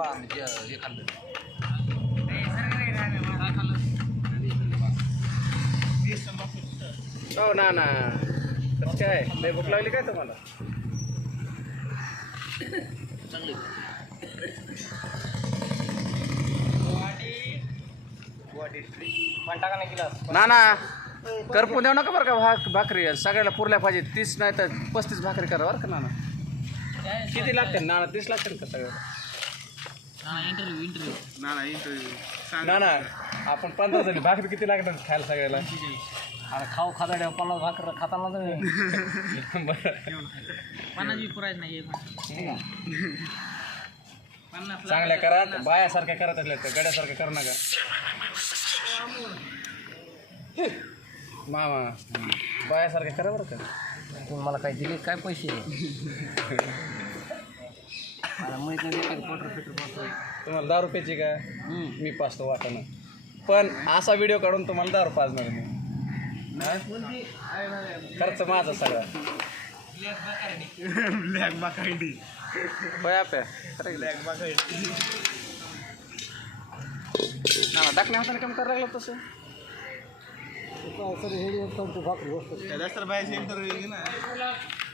परवा जे- हे खाल्लं. हो ना ना. कसं काय? लय भूक लागली काय तुम्हाला? चांगली. ना ना. करपून देऊ नका बरं का भाक भाकरी. सगळ्याला पुरल्या पाहिजे तीस नाही तर पस्तीस भाकरी करा बरं का नाना किती लागते नाना तीस लागते का सगळं इंटरव्ह्यू इंटरव्ह्यू ना ना इंटरव्ह्यू ना ना आपण पंधरा जणी भाकरी किती लागतात खायला सगळ्याला? आणि खाऊ खादाड्या पन्नास भाकर खाताना पन्नास बी पुरायचं नाही पन्नास चांगल्या करा बायासारख्या करत असल्या तर गड्यासारख्या करू नका. मामा बायासारख्या करा बरं का. मला काय दिले काय पैसे? मला माहीत नाही काही क्वार्टर फिटर पाहतो तुम्हाला दहा रुपयाची का? मी पाचतो वाटाणं. पण असा व्हिडिओ काढून तुम्हाला दहा रुपये पाजणार मी. खर्च माझा सगळा. ब्लॅक बाकांडी होय आपल्या? ब्लॅक ना टाकण्या हाताने काम करायला लागलं तसं? त्याला तर बाहेरचे इंटरव्ह्यू ना